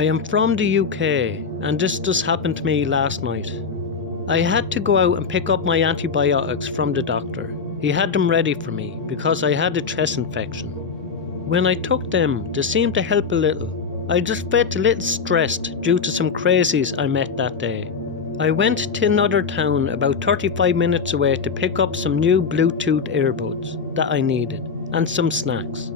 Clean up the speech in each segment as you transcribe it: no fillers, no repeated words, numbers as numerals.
I am from the UK, and this just happened to me last night. I had to go out and pick up my antibiotics from the doctor. He had them ready for me because I had a chest infection. When I took them, they seemed to help a little. I just felt a little stressed due to some crazies I met that day. I went to another town about 35 minutes away to pick up some new Bluetooth earbuds that I needed and some snacks.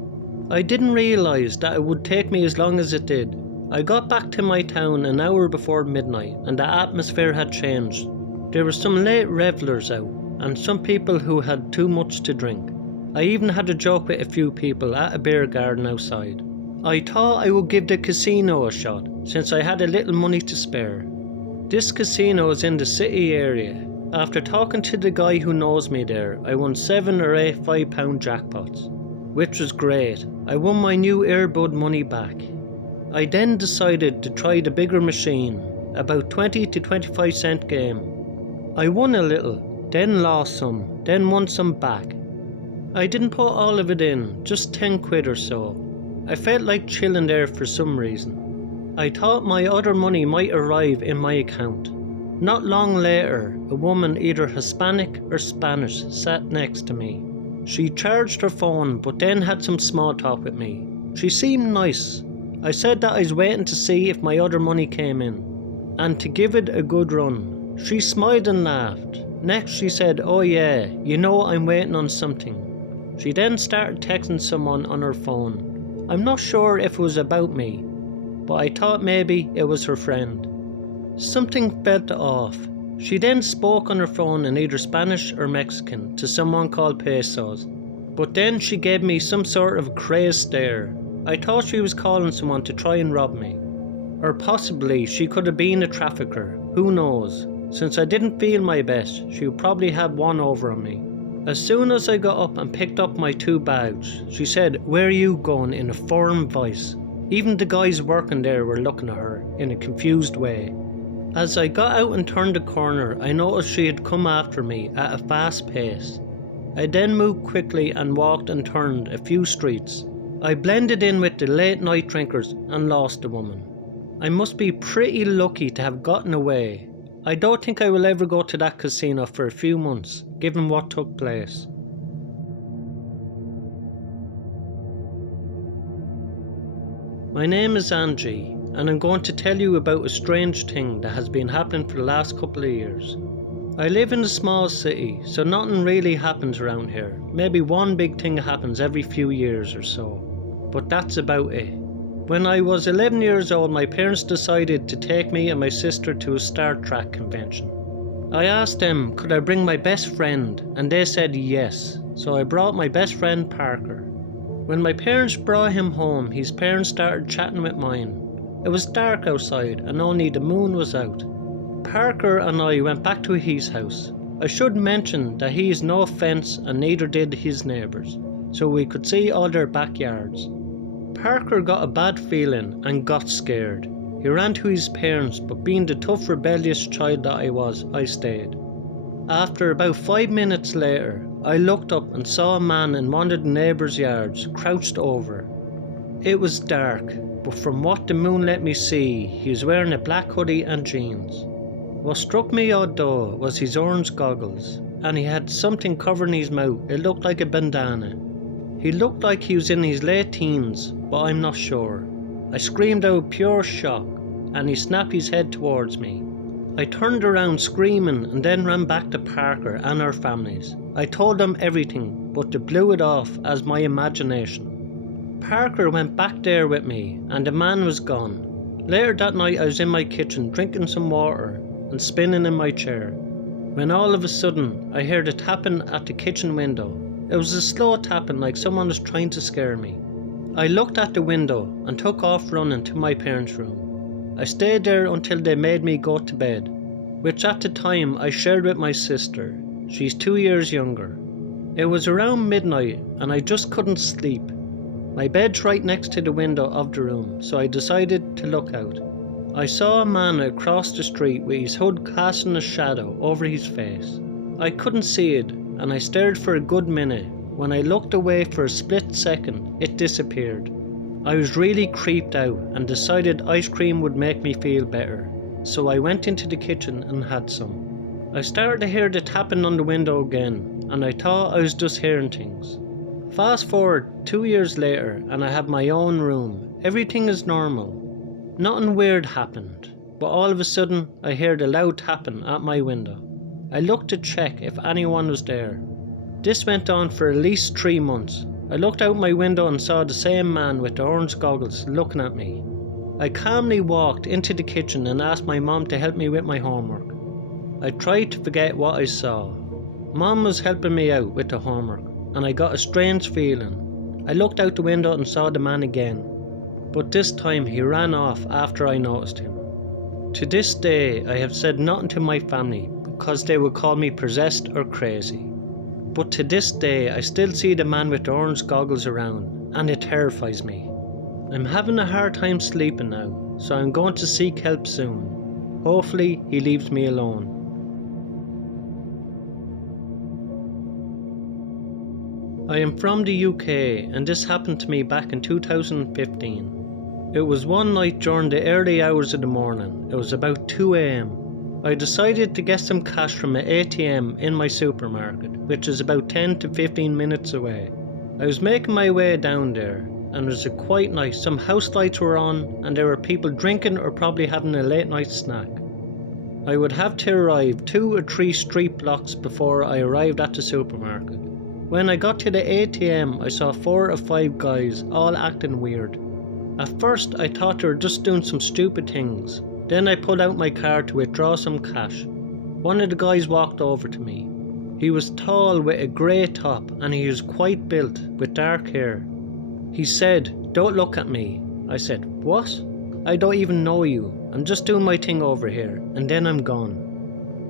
I didn't realise that it would take me as long as it did. I got back to my town an hour before midnight and the atmosphere had changed. There were some late revellers out and some people who had too much to drink. I even had a joke with a few people at a beer garden outside. I thought I would give the casino a shot since I had a little money to spare. This casino is in the city area. After talking to the guy who knows me there, I won 7 or 8 £5 jackpots, which was great. I won my new earbud money back. I then decided to try the bigger machine, about 20 to 25 cent game. I won a little, then lost some, then won some back. I didn't put all of it in, just 10 quid or so. I felt like chilling there for some reason. I thought my other money might arrive in my account. Not long later, a woman, either Hispanic or Spanish, sat next to me. She charged her phone but then had some small talk with me. She seemed nice. I said that I was waiting to see if my other money came in, and to give it a good run. She smiled and laughed. Next she said, "Oh yeah, you know I'm waiting on something." She then started texting someone on her phone. I'm not sure if it was about me, but I thought maybe it was her friend. Something felt off. She then spoke on her phone in either Spanish or Mexican to someone called Pesos, but then she gave me some sort of crazed stare. I thought she was calling someone to try and rob me. Or possibly she could have been a trafficker, who knows. Since I didn't feel my best, she would probably have one over on me. As soon as I got up and picked up my 2 bags, she said, "Where are you going?" in a foreign voice. Even the guys working there were looking at her in a confused way. As I got out and turned the corner, I noticed she had come after me at a fast pace. I then moved quickly and walked and turned a few streets. I blended in with the late night drinkers and lost the woman. I must be pretty lucky to have gotten away. I don't think I will ever go to that casino for a few months, given what took place. My name is Angie, and I'm going to tell you about a strange thing that has been happening for the last couple of years. I live in a small city, so nothing really happens around here. Maybe one big thing happens every few years or so, but that's about it. When I was 11 years old, my parents decided to take me and my sister to a Star Trek convention. I asked them, could I bring my best friend, and they said yes, so I brought my best friend Parker. When my parents brought him home, his parents started chatting with mine. It was dark outside and only the moon was out. Parker and I went back to his house. I should mention that he has no fence and neither did his neighbours, so we could see all their backyards. Parker got a bad feeling and got scared. He ran to his parents, but being the tough rebellious child that I was, I stayed. After about 5 minutes later, I looked up and saw a man in one of the neighbours' yards, crouched over. It was dark, but from what the moon let me see, he was wearing a black hoodie and jeans. What struck me odd though was his orange goggles, and he had something covering his mouth. It looked like a bandana. He looked like he was in his late teens, but I'm not sure. I screamed out pure shock, and he snapped his head towards me. I turned around screaming and then ran back to Parker and our families. I told them everything, but they blew it off as my imagination. Parker went back there with me and the man was gone. Later that night I was in my kitchen drinking some water and spinning in my chair, when all of a sudden I heard a tapping at the kitchen window. It was a slow tapping, like someone was trying to scare me. I looked at the window and took off running to my parents' room. I stayed there until they made me go to bed, which at the time I shared with my sister. She's 2 years younger. It was around midnight and I just couldn't sleep. My bed's right next to the window of the room, so I decided to look out. I saw a man across the street with his hood casting a shadow over his face. I couldn't see it and I stared for a good minute. When I looked away for a split second, it disappeared. I was really creeped out and decided ice cream would make me feel better, so I went into the kitchen and had some. I started to hear the tapping on the window again, and I thought I was just hearing things. Fast forward 2 years later and I have my own room. Everything is normal. Nothing weird happened, but all of a sudden I heard a loud tapping at my window. I looked to check if anyone was there. This went on for at least 3 months. I looked out my window and saw the same man with the orange goggles looking at me. I calmly walked into the kitchen and asked my mom to help me with my homework. I tried to forget what I saw. Mom was helping me out with the homework, and I got a strange feeling. I looked out the window and saw the man again, but this time he ran off after I noticed him. To this day I have said nothing to my family because they would call me possessed or crazy. But to this day I still see the man with the orange goggles around, and it terrifies me. I'm having a hard time sleeping now, so I'm going to seek help soon. Hopefully he leaves me alone. I am from the UK, and this happened to me back in 2015. It was one night during the early hours of the morning. It was about 2 AM. I decided to get some cash from an ATM in my supermarket, which is about 10 to 15 minutes away. I was making my way down there, and it was a quiet night. Some house lights were on, and there were people drinking or probably having a late night snack. I would have to arrive 2 or 3 street blocks before I arrived at the supermarket. When I got to the ATM, I saw 4 or 5 guys all acting weird. At first I thought they were just doing some stupid things. Then I pulled out my card to withdraw some cash. One of the guys walked over to me. He was tall with a grey top, and he was quite built with dark hair. He said, "Don't look at me." I said, "What? I don't even know you. I'm just doing my thing over here, and then I'm gone."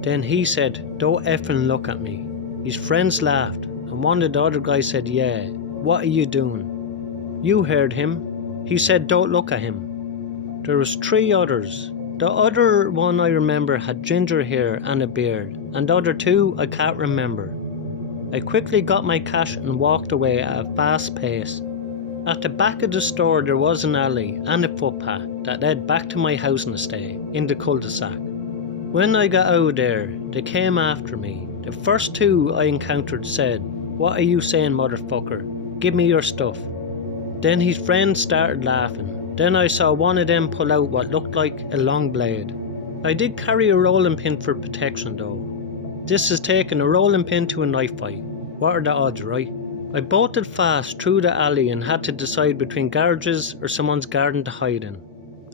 Then he said, "Don't effing look at me." His friends laughed, and one of the other guys said, "Yeah, what are you doing?" "You heard him. He said don't look at him." There was 3 others. The other one I remember had ginger hair and a beard, and the other 2 I can't remember. I quickly got my cash and walked away at a fast pace. At the back of the store there was an alley and a footpath that led back to my housing estate in the cul-de-sac. When I got out there, they came after me. The first 2 I encountered said, "What are you saying, motherfucker? Give me your stuff." Then his friends started laughing. Then I saw one of them pull out what looked like a long blade. I did carry a rolling pin for protection though. This is taking a rolling pin to a knife fight. What are the odds, right? I bolted fast through the alley and had to decide between garages or someone's garden to hide in.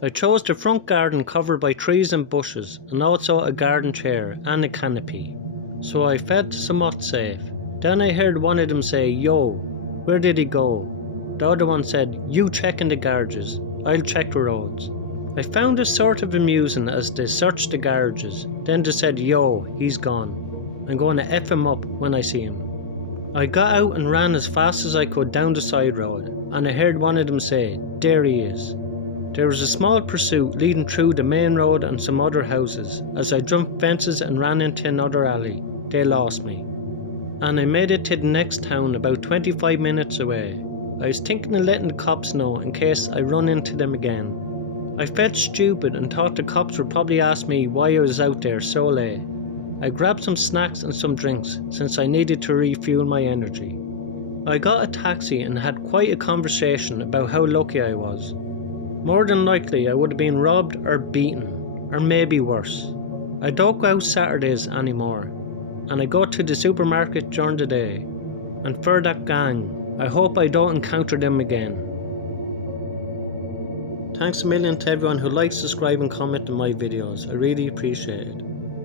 I chose the front garden covered by trees and bushes, and also a garden chair and a canopy, so I felt somewhat safe. Then I heard one of them say, "Yo, where did he go?" The other one said, "You check in the garages, I'll check the roads." I found it sort of amusing as they searched the garages. Then they said, "Yo, he's gone. I'm going to F him up when I see him." I got out and ran as fast as I could down the side road, and I heard one of them say, "There he is." There was a small pursuit leading through the main road and some other houses. As I jumped fences and ran into another alley, they lost me. And I made it to the next town about 25 minutes away. I was thinking of letting the cops know in case I run into them again. I felt stupid and thought the cops would probably ask me why I was out there so late. I grabbed some snacks and some drinks since I needed to refuel my energy. I got a taxi and had quite a conversation about how lucky I was. More than likely I would have been robbed or beaten, or maybe worse. I don't go out Saturdays anymore, and I go to the supermarket during the day. And for that gang, I hope I don't encounter them again. Thanks a million to everyone who likes, subscribe and comment on my videos. I really appreciate it.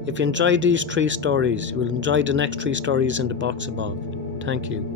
If you enjoyed these 3 stories, you will enjoy the next 3 stories in the box above. Thank you.